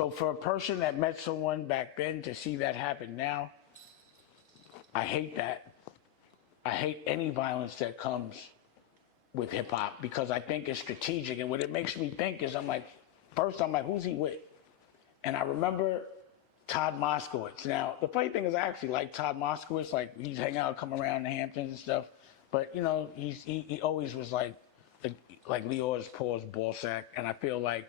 So for a person that met someone back then to see that happen now, I hate that. I hate any violence that comes with hip hop because I think it's strategic. And what it makes me think is first I'm like, who's he with? And I remember Todd Moskowitz. Now, the funny thing is I actually like Todd Moskowitz. Like, he's hang out, come around the Hamptons and stuff. But, you know, he always was like Leor's Paul's ball sack. And I feel like,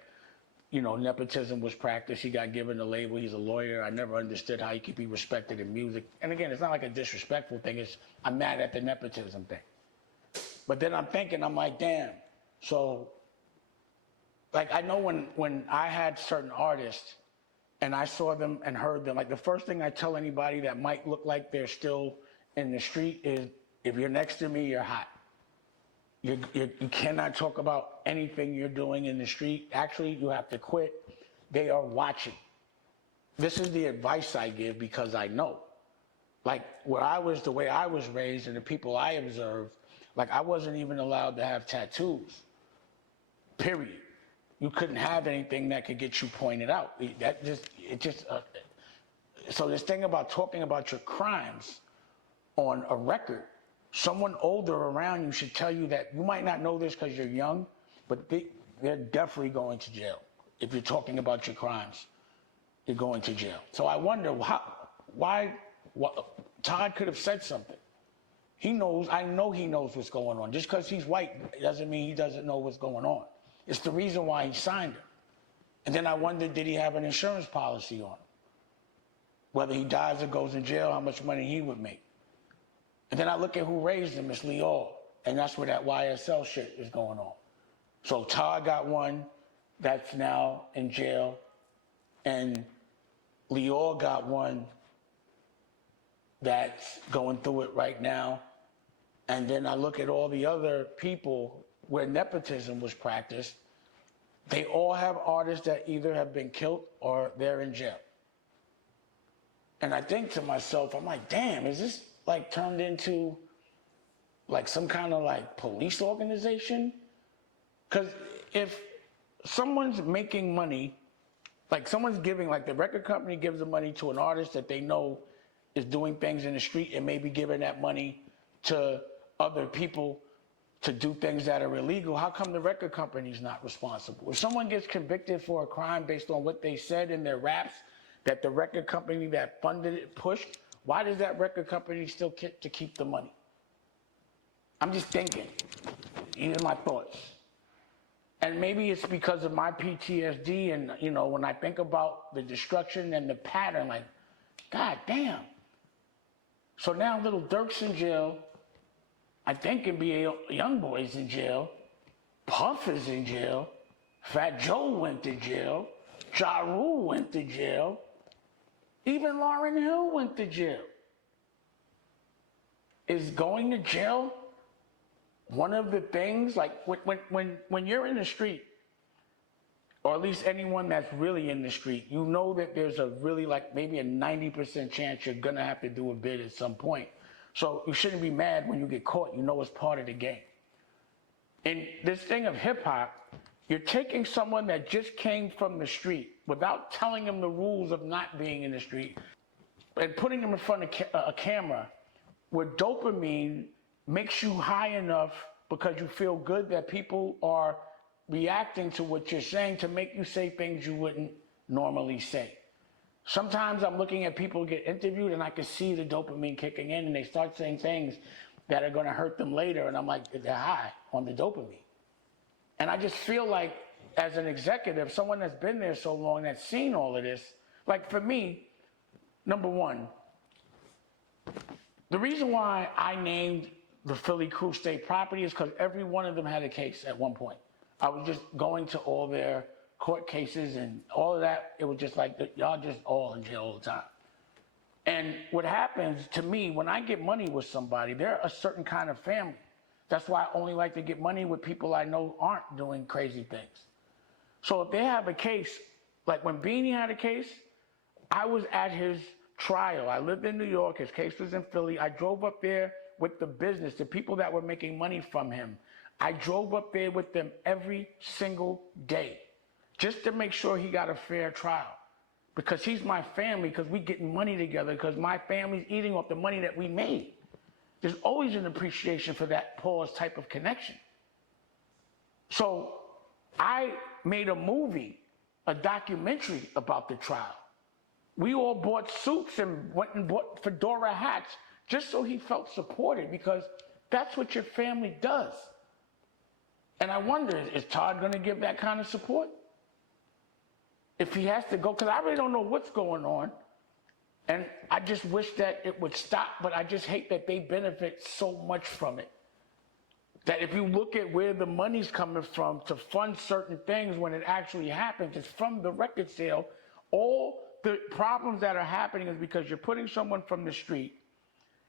you know, nepotism was practiced. He got given the label. He's a lawyer. I never understood how he could be respected in music. And again, it's not like a disrespectful thing. I'm mad at the nepotism thing. But then I'm thinking, I'm like, damn. So, like, I know when I had certain artists and I saw them and heard them, like, the first thing I tell anybody that might look like they're still in the street is, if you're next to me, you're hot. You cannot talk about anything you're doing in the street. Actually, you have to quit. They are watching. This is the advice I give because I know. Like, the way I was raised and the people I observed, like, I wasn't even allowed to have tattoos, period. You couldn't have anything that could get you pointed out. So this thing about talking about your crimes on a record, someone older around you should tell you that you might not know this because you're young, but they're definitely going to jail. If you're talking about your crimes, you're going to jail. So I wonder why Todd could have said something. He knows, I know he knows what's going on. Just because he's white doesn't mean he doesn't know what's going on. It's the reason why he signed it. And then I wondered, did he have an insurance policy on him? Whether he dies or goes in jail, how much money he would make. And then I look at who raised him, it's Lil. And that's where that YSL shit is going on. So Todd got one that's now in jail, and Lil got one that's going through it right now. And then I look at all the other people where nepotism was practiced. They all have artists that either have been killed or they're in jail. And I think to myself, I'm like, damn, is this like turned into like some kind of like police organization? Because if someone's making money, like someone's giving, like the record company gives the money to an artist that they know is doing things in the street and maybe giving that money to other people to do things that are illegal, how come the record company's not responsible? If someone gets convicted for a crime based on what they said in their raps that the record company that funded it pushed, why does that record company still get to keep the money? I'm just thinking, these are my thoughts. And maybe it's because of my PTSD and, you know, when I think about the destruction and the pattern, like, God damn. So now Lil Durk's in jail, I think NBA Youngboy's in jail, Puff is in jail, Fat Joe went to jail, Ja Rule went to jail, even Lauryn Hill went to jail. Is going to jail one of the things, like when you're in the street, or at least anyone that's really in the street, you know that there's a really like maybe a 90% chance you're gonna have to do a bid at some point. So you shouldn't be mad when you get caught. You know it's part of the game. And this thing of hip hop, you're taking someone that just came from the street without telling them the rules of not being in the street and putting them in front of a camera where dopamine makes you high enough because you feel good that people are reacting to what you're saying to make you say things you wouldn't normally say. Sometimes I'm looking at people get interviewed and I can see the dopamine kicking in and they start saying things that are going to hurt them later. And I'm like, they're high on the dopamine. And I just feel like as an executive, someone that's been there so long, that's seen all of this, like for me, number one, the reason why I named the Philly Crew State Property is because every one of them had a case at one point. I was just going to all their court cases and all of that. It was just like, y'all just all in jail all the time. And what happens to me, when I get money with somebody, they're a certain kind of family. That's why I only like to get money with people I know aren't doing crazy things. So if they have a case, like when Beanie had a case, I was at his trial. I lived in New York, his case was in Philly. I drove up there with the business, the people that were making money from him. I drove up there with them every single day just to make sure he got a fair trial. because he's my family, because we getting money together, because my family's eating off the money that we made. There's always an appreciation for that pause type of connection. So I made a movie, a documentary about the trial. We all bought suits and went and bought fedora hats just so he felt supported, because that's what your family does. And I wonder, is Todd going to give that kind of support? If he has to go, because I really don't know what's going on. And I just wish that it would stop, but I just hate that they benefit so much from it. That if you look at where the money's coming from to fund certain things when it actually happens, it's from the record sale. All the problems that are happening is because you're putting someone from the street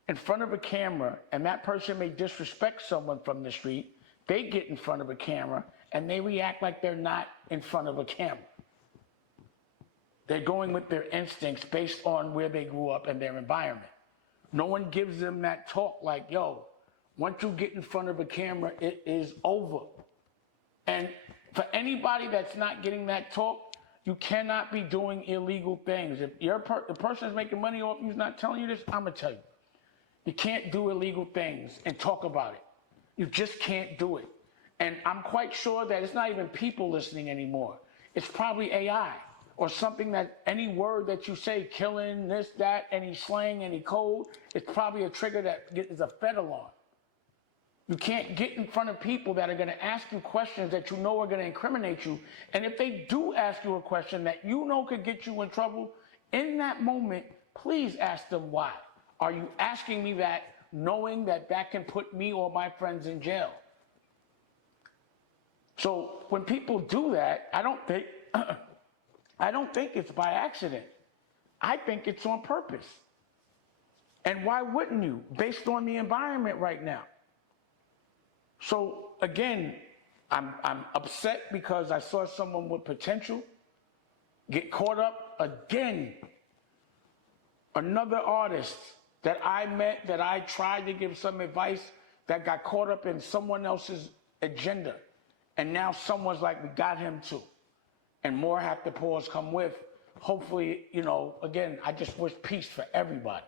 in front of a camera, and that person may disrespect someone from the street. They get in front of a camera and they react like they're not in front of a camera. They're going with their instincts based on where they grew up and their environment. No one gives them that talk like, yo, once you get in front of a camera, it is over. And for anybody that's not getting that talk, you cannot be doing illegal things. If the person is making money off you is not telling you this, I'm going to tell you. You can't do illegal things and talk about it. You just can't do it. And I'm quite sure that it's not even people listening anymore. It's probably AI or something that any word that you say, killing, this, that, any slang, any code, it's probably a trigger that is a Fed alarm. You can't get in front of people that are going to ask you questions that you know are going to incriminate you. And if they do ask you a question that you know could get you in trouble, in that moment, please ask them why. Are you asking me that knowing that that can put me or my friends in jail? So when people do that, I don't think it's by accident. I think it's on purpose. And why wouldn't you, based on the environment right now? So again, I'm upset because I saw someone with potential get caught up again. Another artist that I met, that I tried to give some advice, that got caught up in someone else's agenda. And now someone's like, we got him too. And more have to pause come with. Hopefully, again, I just wish peace for everybody.